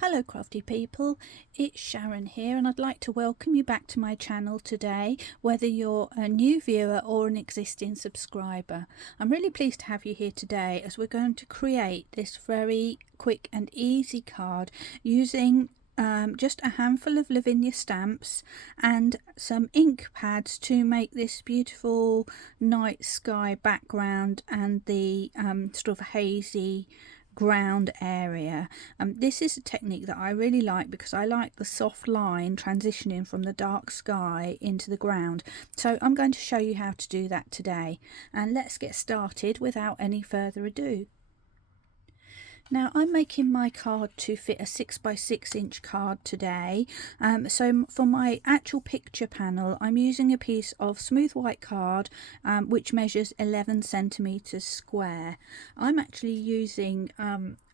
Hello crafty people, it's Sharon here and I'd like to welcome you back to my channel today, whether you're a new viewer or an existing subscriber. I'm really pleased to have you here today as we're going to create this very quick and easy card using just a handful of Lavinia stamps and some ink pads to make this beautiful night sky background and the sort of hazy ground area. This is a technique that I really like because I like the soft line transitioning from the dark sky into the ground. So I'm going to show you how to do that today, and let's get started without any further ado. Now I'm making my card to fit a 6x6 card today, so for my actual picture panel I'm using a piece of smooth white card which measures 11 centimeters square. I'm actually using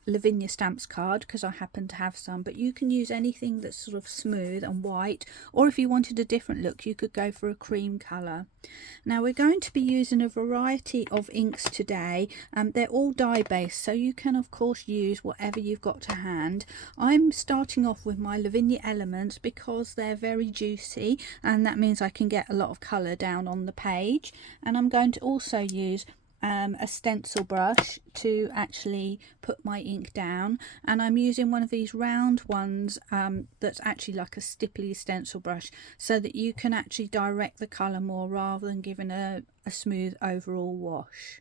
Lavinia Stamps card because I happen to have some, but you can use anything that's sort of smooth and white, or if you wanted a different look you could go for a cream colour. Now we're going to be using a variety of inks today. They're all dye based, so you can of course use whatever you've got to hand. I'm starting off with my Lavinia Elements because they're very juicy and that means I can get a lot of colour down on the page, and I'm going to also use a stencil brush to actually put my ink down, and I'm using one of these round ones that's actually like a stipply stencil brush so that you can actually direct the colour more rather than giving a smooth overall wash.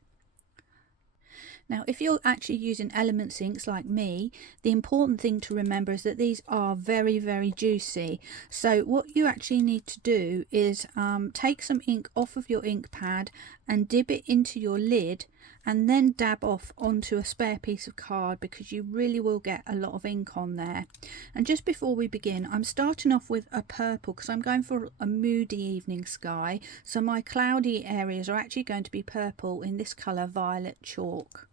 Now if you're actually using Elements inks like me, the important thing to remember is that these are very juicy. So what you actually need to do is take some ink off of your ink pad and dip it into your lid and then dab off onto a spare piece of card, because you really will get a lot of ink on there. And just before we begin, I'm starting off with a purple because I'm going for a moody evening sky, so my cloudy areas are actually going to be purple in this colour Violet Chalk.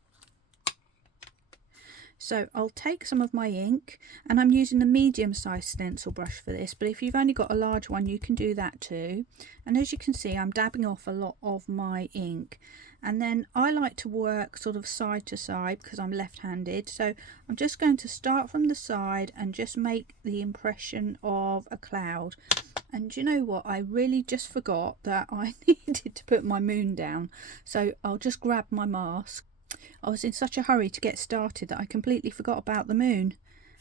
So I'll take some of my ink, and I'm using a medium sized stencil brush for this, but if you've only got a large one you can do that too. And as you can see I'm dabbing off a lot of my ink, and then I like to work sort of side to side because I'm left-handed, so I'm just going to start from the side and just make the impression of a cloud. And you know what, I really just forgot that I needed to put my moon down, so I'll just grab my mask. I was in such a hurry to get started that I completely forgot about the moon.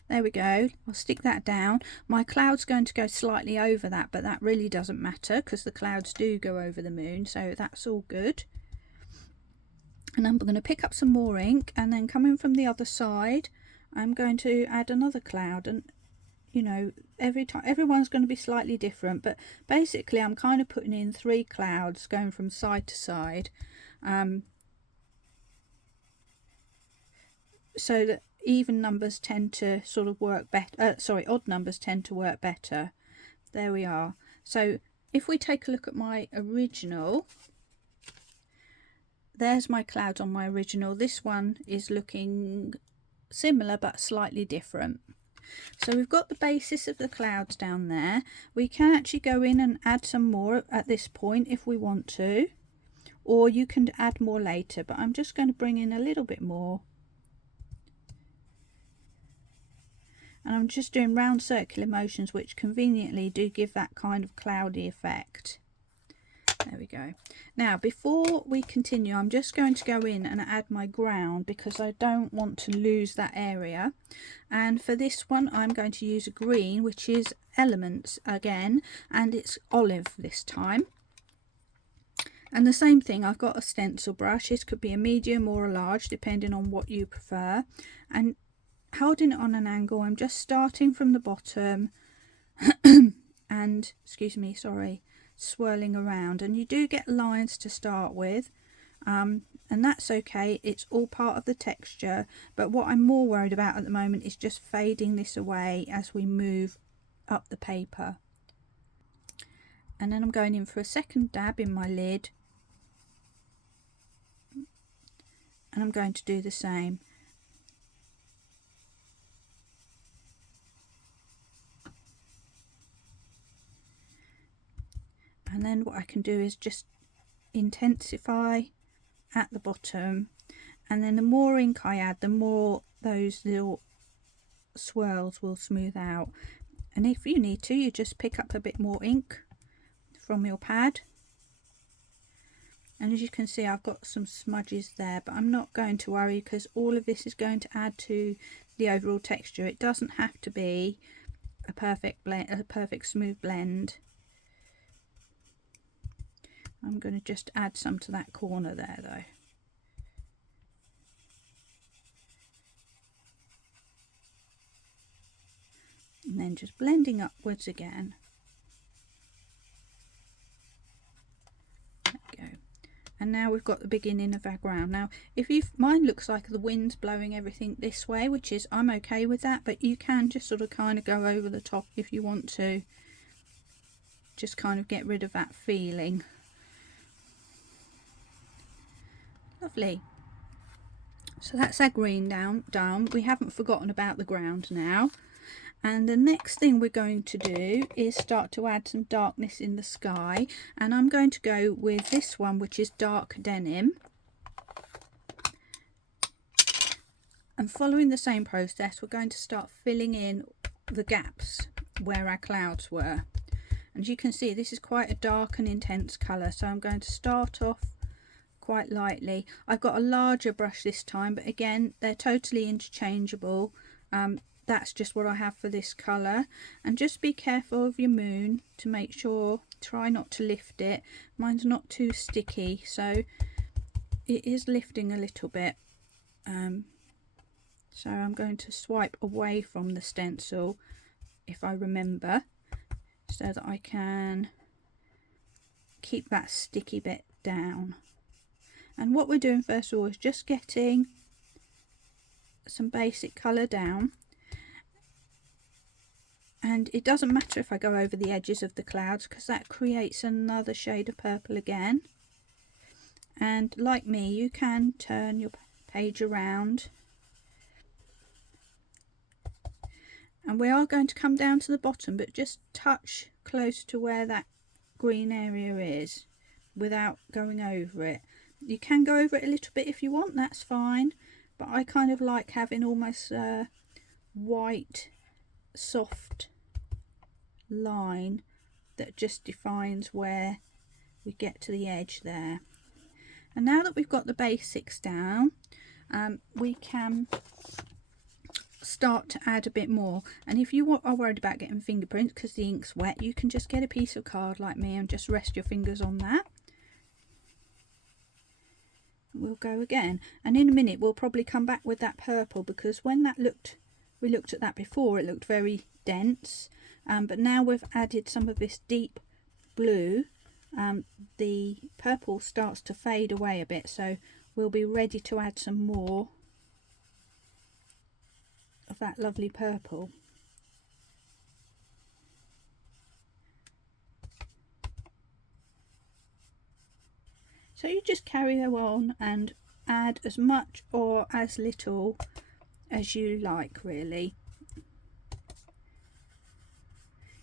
There we go. I'll stick that down. My cloud's going to go slightly over that, but that really doesn't matter because the clouds do go over the moon, so that's all good. And I'm going to pick up some more ink, and then coming from the other side I'm going to add another cloud. And you know, everyone's going to be slightly different, but basically I'm kind of putting in 3 clouds going from side to side, so that even numbers tend to sort of work better, odd numbers tend to work better. There we are. So if we take a look at my original, there's my clouds on my original. This one is looking similar but slightly different. So we've got the basis of the clouds down there. We can actually go in and add some more at this point if we want to, or you can add more later, but I'm just going to bring in a little bit more. And I'm just doing round circular motions which conveniently do give that kind of cloudy effect. There we go. Now before we continue I'm just going to go in and add my ground because I don't want to lose that area. And for this one I'm going to use a green, which is Elements again, and it's olive this time. And the same thing, I've got a stencil brush. This could be a medium or a large depending on what you prefer, and holding it on an angle I'm just starting from the bottom and swirling around. And you do get lines to start with, and that's okay, it's all part of the texture, but what I'm more worried about at the moment is just fading this away as we move up the paper. And then I'm going in for a second dab in my lid, and I'm going to do the same. And then what I can do is just intensify at the bottom, and then the more ink I add, the more those little swirls will smooth out. And if you need to, you just pick up a bit more ink from your pad. And as you can see, I've got some smudges there, but I'm not going to worry because all of this is going to add to the overall texture. It doesn't have to be a perfect blend, a perfect smooth blend. I'm going to just add some to that corner there though. And then just blending upwards again. There we go. And now we've got the beginning of our ground. Now if mine looks like the wind's blowing everything this way, which is, I'm okay with that, but you can just sort of kind of go over the top if you want to, just kind of get rid of that feeling. Lovely. So that's our green down. We haven't forgotten about the ground now. And the next thing we're going to do is start to add some darkness in the sky, and I'm going to go with this one, which is dark denim. And following the same process, we're going to start filling in the gaps where our clouds were. And as you can see, this is quite a dark and intense colour, so I'm going to start off quite lightly. I've got a larger brush this time, but again, they're totally interchangeable. That's just what I have for this colour. And just be careful of your moon to make sure, try not to lift it. Mine's not too sticky, so it is lifting a little bit. So I'm going to swipe away from the stencil if I remember, so that I can keep that sticky bit down. And what we're doing first of all is just getting some basic colour down. And it doesn't matter if I go over the edges of the clouds, because that creates another shade of purple again. And like me, you can turn your page around. And we are going to come down to the bottom, but just touch close to where that green area is without going over it. You can go over it a little bit if you want, that's fine. But I kind of like having almost a white soft line that just defines where we get to the edge there. And now that we've got the basics down, we can start to add a bit more. And if you are worried about getting fingerprints because the ink's wet, you can just get a piece of card like me and just rest your fingers on that. We'll go again, and in a minute we'll probably come back with that purple, because when we looked at that before, it looked very dense, but now we've added some of this deep blue, the purple starts to fade away a bit, so we'll be ready to add some more of that lovely purple. So you just carry on and add as much or as little as you like, really.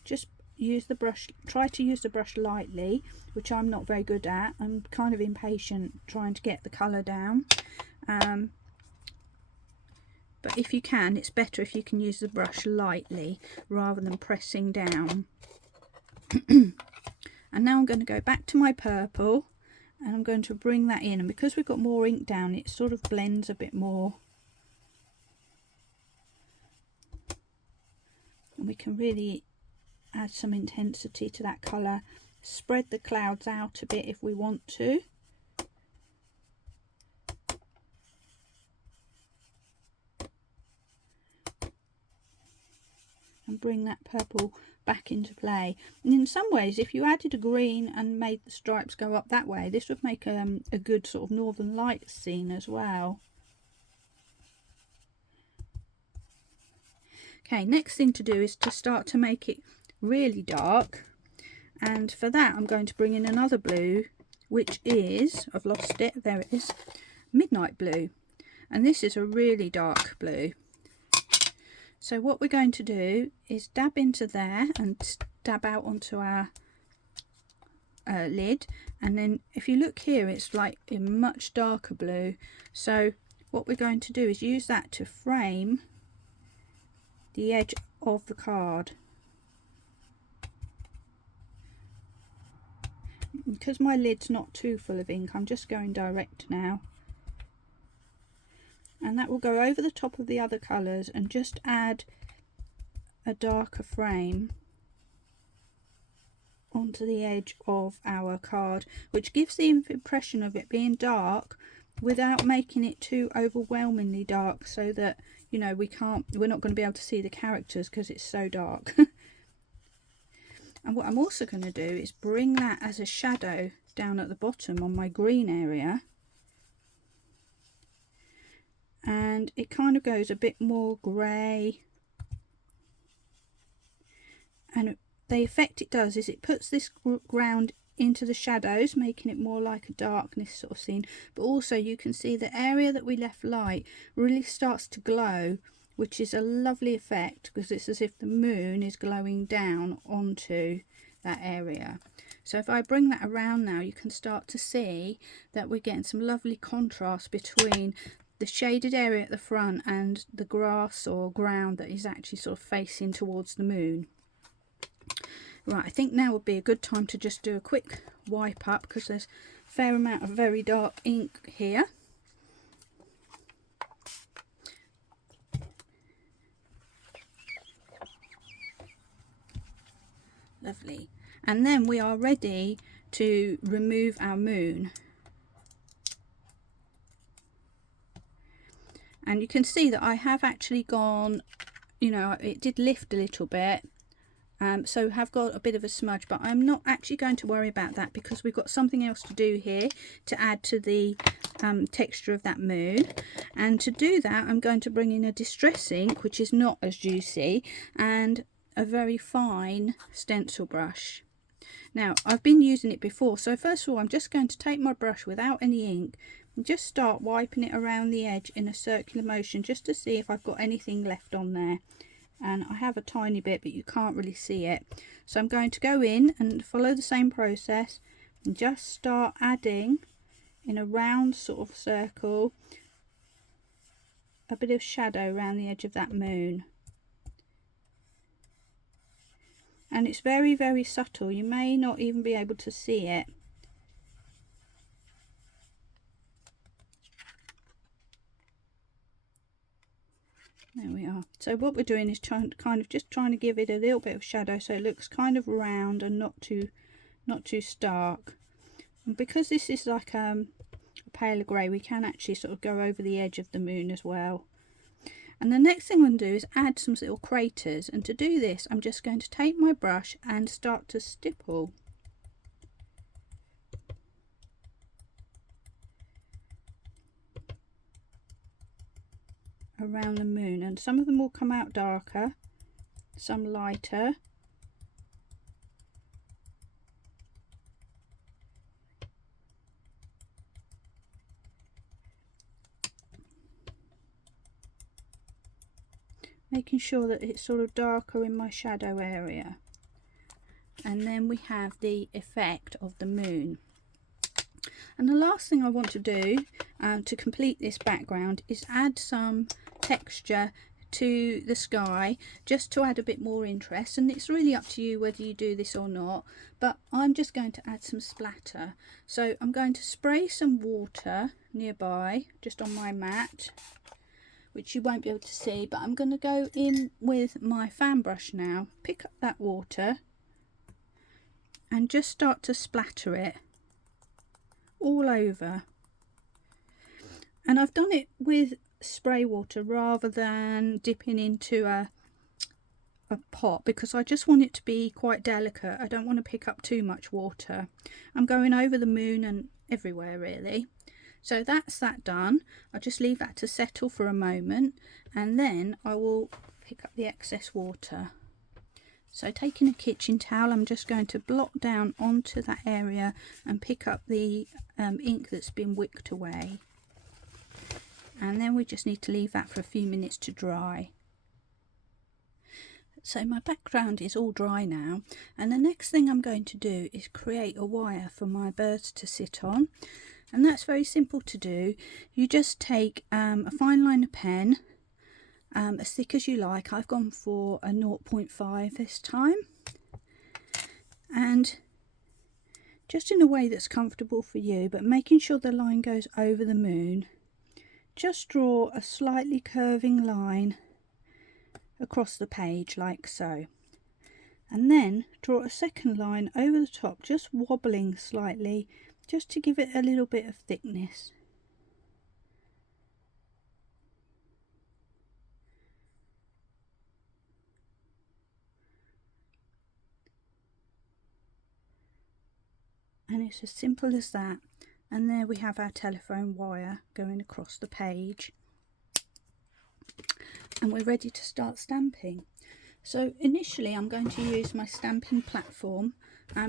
Just use the brush, try to use the brush lightly, which I'm not very good at. I'm kind of impatient trying to get the colour down. But if you can, it's better if you can use the brush lightly rather than pressing down. And now I'm going to go back to my purple, and I'm going to bring that in, and because we've got more ink down, it sort of blends a bit more, and we can really add some intensity to that colour. Spread the clouds out a bit if we want to. And bring that purple back into play. And in some ways, if you added a green and made the stripes go up that way, this would make a good sort of Northern Lights scene as well. Okay, next thing to do is to start to make it really dark, and for that I'm going to bring in another blue, which is, I've lost it, there it is, Midnight Blue, and this is a really dark blue. So what we're going to do is dab into there and dab out onto our lid, and then if you look here, it's like a much darker blue. So what we're going to do is use that to frame the edge of the card. Because my lid's not too full of ink, I'm just going direct now. And that will go over the top of the other colours and just add a darker frame onto the edge of our card, which gives the impression of it being dark without making it too overwhelmingly dark, so that, you know, we're not going to be able to see the characters because it's so dark. And what I'm also going to do is bring that as a shadow down at the bottom on my green area, and it kind of goes a bit more grey, and the effect it does is it puts this ground into the shadows, making it more like a darkness sort of scene, but also you can see the area that we left light really starts to glow, which is a lovely effect because it's as if the moon is glowing down onto that area. So if I bring that around now, you can start to see that we're getting some lovely contrast between the shaded area at the front and the grass or ground that is actually sort of facing towards the moon. Right, I think now would be a good time to just do a quick wipe up because there's a fair amount of very dark ink here. Lovely. And then we are ready to remove our moon. And you can see that I have actually gone, you know, it did lift a little bit. So have got a bit of a smudge, but I'm not actually going to worry about that because we've got something else to do here to add to the texture of that moon. And to do that, I'm going to bring in a distress ink, which is not as juicy, and a very fine stencil brush. Now, I've been using it before, so first of all, I'm just going to take my brush without any ink and just start wiping it around the edge in a circular motion just to see if I've got anything left on there. And I have a tiny bit, but you can't really see it. So I'm going to go in and follow the same process and just start adding in a round sort of circle a bit of shadow around the edge of that moon. And it's very, very subtle. You may not even be able to see it. There we are. So what we're doing is trying to give it a little bit of shadow so it looks kind of round and not too stark. And because this is like a paler grey, we can actually sort of go over the edge of the moon as well. And the next thing I'm going to do is add some little craters, and to do this I'm just going to take my brush and start to stipple around the moon, and some of them will come out darker, some lighter. Making sure that it's sort of darker in my shadow area. And then we have the effect of the moon. And the last thing I want to do to complete this background is add some texture to the sky, just to add a bit more interest. And it's really up to you whether you do this or not, but I'm just going to add some splatter. So I'm going to spray some water nearby just on my mat, which you won't be able to see, but I'm going to go in with my fan brush now, pick up that water and just start to splatter it all over. And I've done it with spray water rather than dipping into a pot because I just want it to be quite delicate. I don't want to pick up too much water. I'm going over the moon and everywhere really. So that's that done. I'll just leave that to settle for a moment and then I will pick up the excess water. So taking a kitchen towel, I'm just going to blot down onto that area and pick up the ink that's been wicked away. And then we just need to leave that for a few minutes to dry. So my background is all dry now, and the next thing I'm going to do is create a wire for my birds to sit on. And that's very simple to do. You just take a fine liner pen as thick as you like. I've gone for a 0.5 this time, and just in a way that's comfortable for you, but making sure the line goes over the moon. Just draw a slightly curving line across the page like so, and then draw a second line over the top, just wobbling slightly, just to give it a little bit of thickness. And it's as simple as that. And there we have our telephone wire going across the page, and we're ready to start stamping. So initially I'm going to use my stamping platform,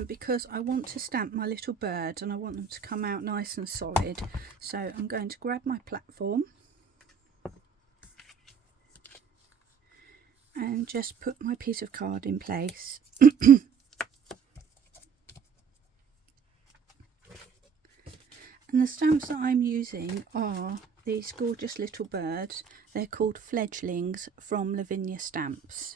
because I want to stamp my little birds and I want them to come out nice and solid. So I'm going to grab my platform and just put my piece of card in place. And the stamps that I'm using are these gorgeous little birds. They're called fledglings from Lavinia Stamps.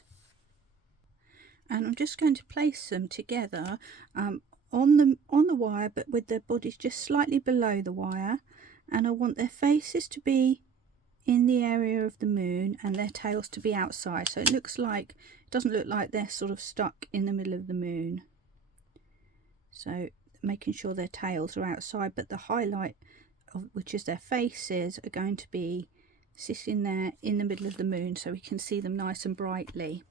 And I'm just going to place them together on the wire, but with their bodies just slightly below the wire. And I want their faces to be in the area of the moon and their tails to be outside. So it doesn't look like they're sort of stuck in the middle of the moon. So making sure their tails are outside, but the highlight, which is their faces, are going to be sitting there in the middle of the moon so we can see them nice and brightly.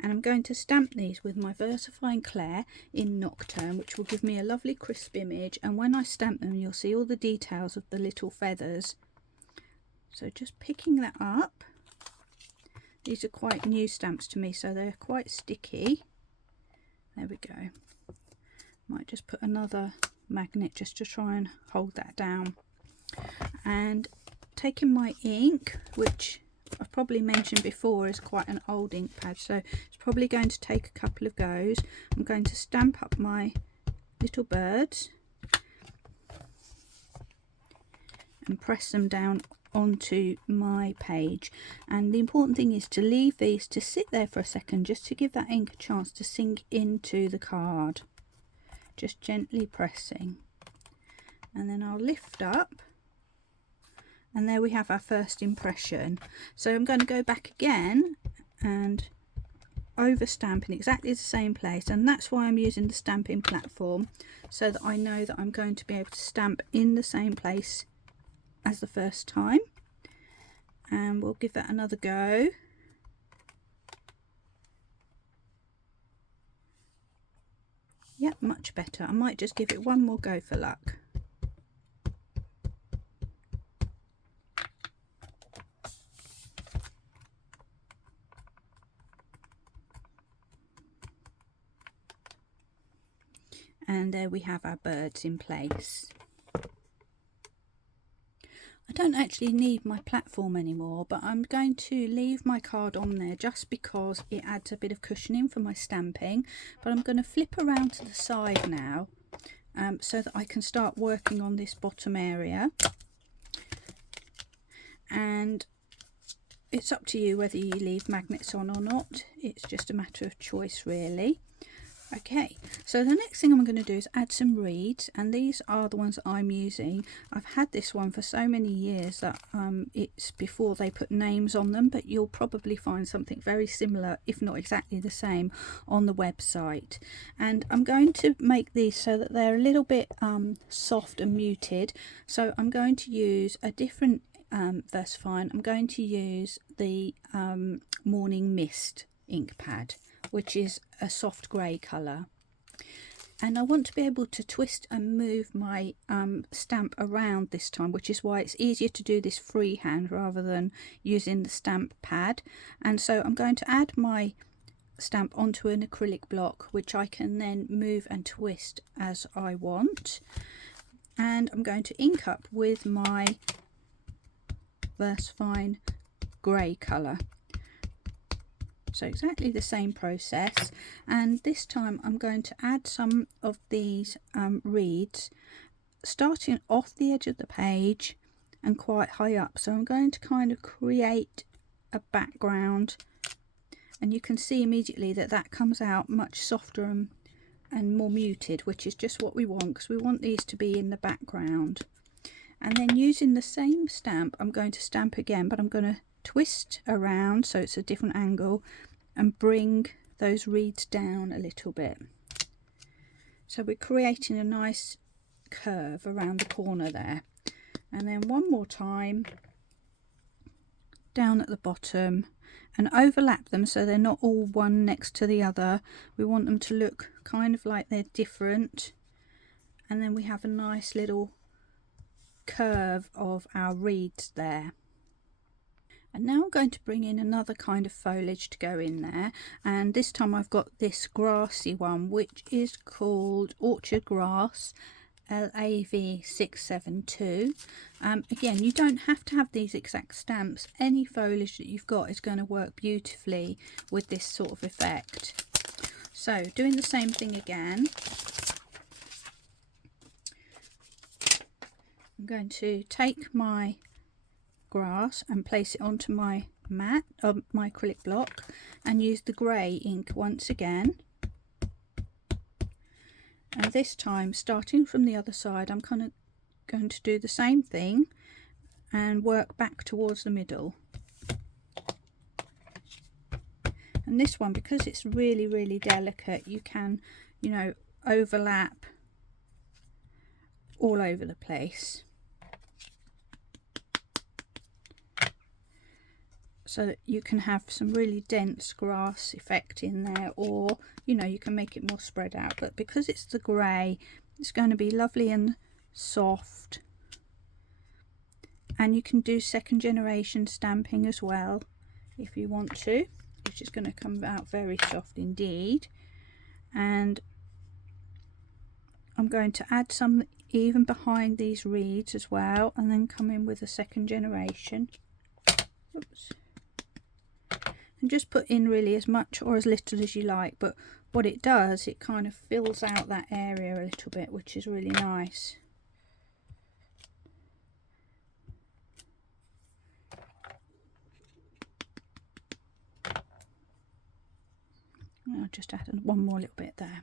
And I'm going to stamp these with my VersaFine Clair in Nocturne, which will give me a lovely crisp image, and when I stamp them you'll see all the details of the little feathers. So just picking that up. These are quite new stamps to me, so they're quite sticky. There we go. Might just put another magnet just to try and hold that down. And taking my ink, which I've probably mentioned before is quite an old ink pad, so it's probably going to take a couple of goes. I'm going to stamp up my little birds and press them down onto my page. And the important thing is to leave these to sit there for a second, just to give that ink a chance to sink into the card. Just gently pressing, and then I'll lift up, and there we have our first impression. So I'm going to go back again and over stamp in exactly the same place, and that's why I'm using the stamping platform, so that I know that I'm going to be able to stamp in the same place as the first time. And we'll give that another go. Yep, much better. I might just give it one more go for luck. And there we have our birds in place. I don't actually need my platform anymore, but I'm going to leave my card on there just because it adds a bit of cushioning for my stamping. But I'm going to flip around to the side now, so that I can start working on this bottom area. And it's up to you whether you leave magnets on or not. It's just a matter of choice, really. Okay, so the next thing I'm going to do is add some reeds, and these are the ones that I'm using. I've had this one for so many years that it's before they put names on them, but you'll probably find something very similar, if not exactly the same, on the website. And I'm going to make these so that they're a little bit soft and muted. So I'm going to use a different VersaFine. I'm going to use the Morning Mist ink pad, which is a soft grey colour, and I want to be able to twist and move my stamp around this time, which is why it's easier to do this freehand rather than using the stamp pad. And so I'm going to add my stamp onto an acrylic block, which I can then move and twist as I want. And I'm going to ink up with my VersaFine grey colour. So exactly the same process, and this time I'm going to add some of these reeds starting off the edge of the page and quite high up. So I'm going to kind of create a background, and you can see immediately that that comes out much softer and more muted, which is just what we want, because we want these to be in the background. And then using the same stamp, I'm going to stamp again, but I'm going to twist around so it's a different angle and bring those reeds down a little bit. So we're creating a nice curve around the corner there. And then one more time down at the bottom and overlap them so they're not all one next to the other. We want them to look kind of like they're different, and then we have a nice little curve of our reeds there. And now I'm going to bring in another kind of foliage to go in there, and this time I've got this grassy one which is called Orchard Grass LAV672. Again, you don't have to have these exact stamps. Any foliage that you've got is going to work beautifully with this sort of effect. So doing the same thing again, I'm going to take my grass and place it onto my mat, my acrylic block, and use the grey ink once again. And this time, starting from the other side, I'm kind of going to do the same thing and work back towards the middle. And this one, because it's really delicate, you can, you know, overlap all over the place, so that you can have some really dense grass effect in there, or you know, you can make it more spread out. But because it's the grey, it's going to be lovely and soft, and you can do second generation stamping as well if you want to, which is going to come out very soft indeed. And I'm going to add some even behind these reeds as well, and then come in with a second generation. Oops. And just put in really as much or as little as you like, but what it does, it kind of fills out that area a little bit, which is really nice. I'll just add one more little bit there.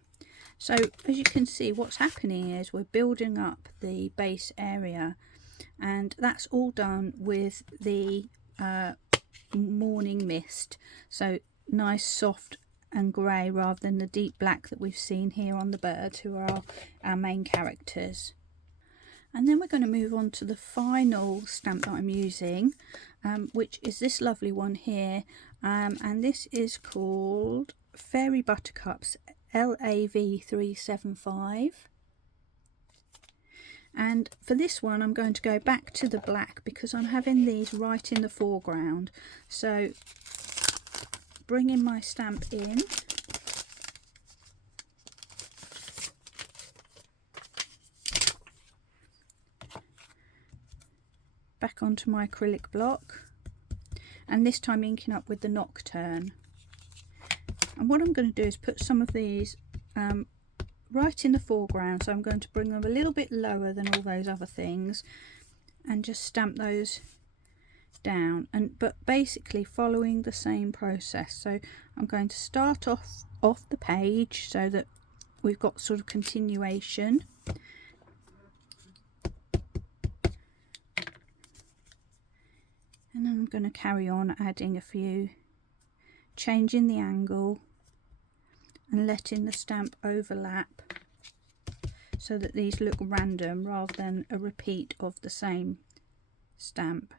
So as you can see, what's happening is we're building up the base area, and that's all done with the morning mist. So nice soft and grey rather than the deep black that we've seen here on the birds, who are our main characters. And then we're going to move on to the final stamp that I'm using, which is this lovely one here, and this is called Fairy Buttercups LAV375. And for this one, I'm going to go back to the black because I'm having these right in the foreground. So bringing my stamp in, back onto my acrylic block, and this time inking up with the Nocturne. And what I'm going to do is put some of these right in the foreground, so I'm going to bring them a little bit lower than all those other things and just stamp those down, but basically following the same process. So I'm going to start off the page so that we've got sort of continuation, and then I'm going to carry on adding a few, changing the angle and letting the stamp overlap so that these look random rather than a repeat of the same stamp.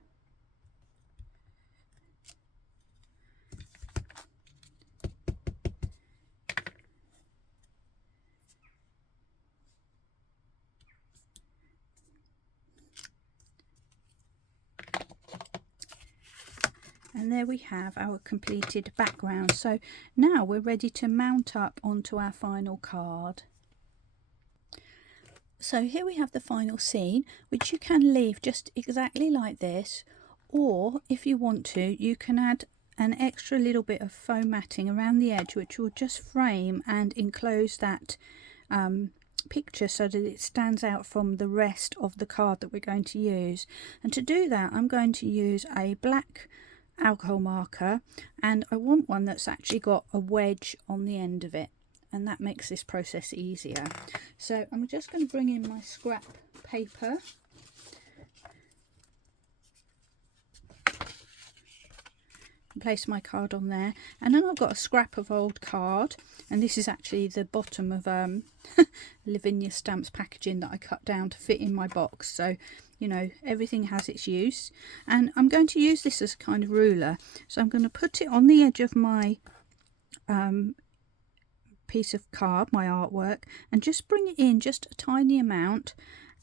And there we have our completed background. So now we're ready to mount up onto our final card. So here we have the final scene, which you can leave just exactly like this, or if you want to, you can add an extra little bit of foam matting around the edge, which will just frame and enclose that picture so that it stands out from the rest of the card that we're going to use. And to do that, I'm going to use a black alcohol marker, and I want one that's actually got a wedge on the end of it, and that makes this process easier. So I'm just going to bring in my scrap paper. Place my card on there, and then I've got a scrap of old card, and this is actually the bottom of Lavinia Stamps packaging that I cut down to fit in my box. So you know, everything has its use, and I'm going to use this as a kind of ruler. So I'm going to put it on the edge of my piece of card, my artwork, and just bring it in just a tiny amount,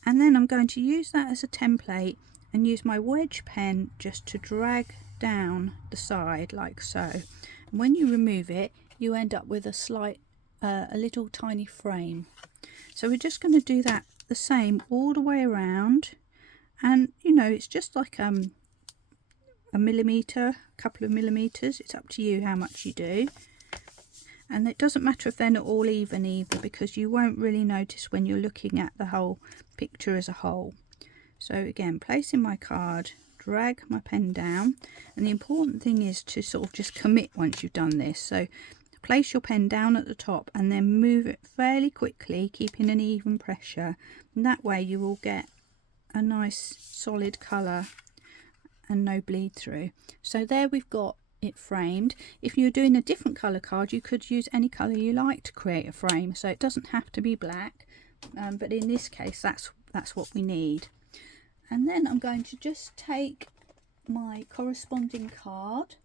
and then I'm going to use that as a template and use my wedge pen just to drag down the side like so. And when you remove it, you end up with a little tiny frame. So we're just going to do that the same all the way around, and you know, it's just like a millimetre, a couple of millimetres, it's up to you how much you do. And it doesn't matter if they're not all even either, because you won't really notice when you're looking at the whole picture as a whole. So again, placing my card, drag my pen down, and the important thing is to sort of just commit once you've done this. So place your pen down at the top and then move it fairly quickly, keeping an even pressure, and that way you will get a nice solid colour and no bleed through. So there we've got it framed. If you're doing a different colour card, you could use any colour you like to create a frame, so it doesn't have to be black, but in this case that's what we need. And then I'm going to just take my corresponding card,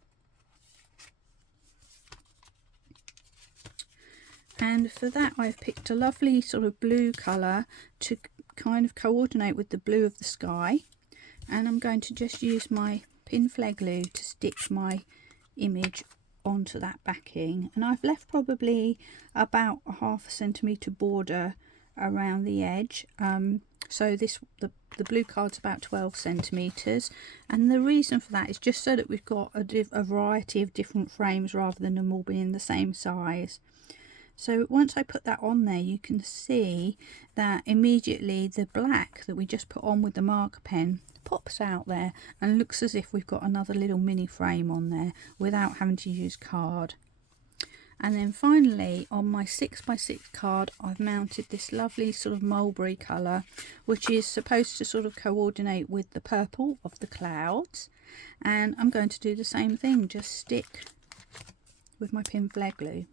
and for that I've picked a lovely sort of blue colour to kind of coordinate with the blue of the sky, and I'm going to just use my pin flag glue to stick my image onto that backing, and I've left probably about a ½ centimetre border around the edge. So the blue card's about 12 centimetres, and the reason for that is just so that we've got a variety of different frames rather than them all being the same size. So once I put that on there, you can see that immediately the black that we just put on with the marker pen pops out there and looks as if we've got another little mini frame on there without having to use card. And then finally, on my 6x6 card, I've mounted this lovely sort of mulberry colour, which is supposed to sort of coordinate with the purple of the clouds. And I'm going to do the same thing, just stick with my pin flag glue.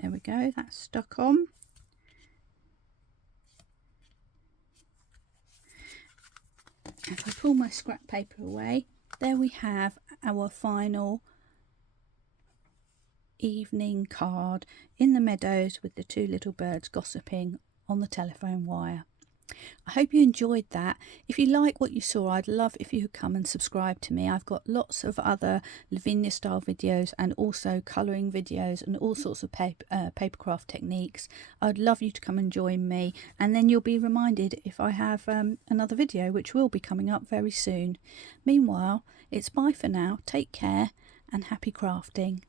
There we go, that's stuck on. If I pull my scrap paper away, there we have our final evening card in the meadows with the two little birds gossiping on the telephone wire. I hope you enjoyed that. If you like what you saw, I'd love if you would come and subscribe to me. I've got lots of other Lavinia style videos and also colouring videos and all sorts of papercraft techniques. I'd love you to come and join me, and then you'll be reminded if I have another video, which will be coming up very soon. Meanwhile, it's bye for now. Take care and happy crafting.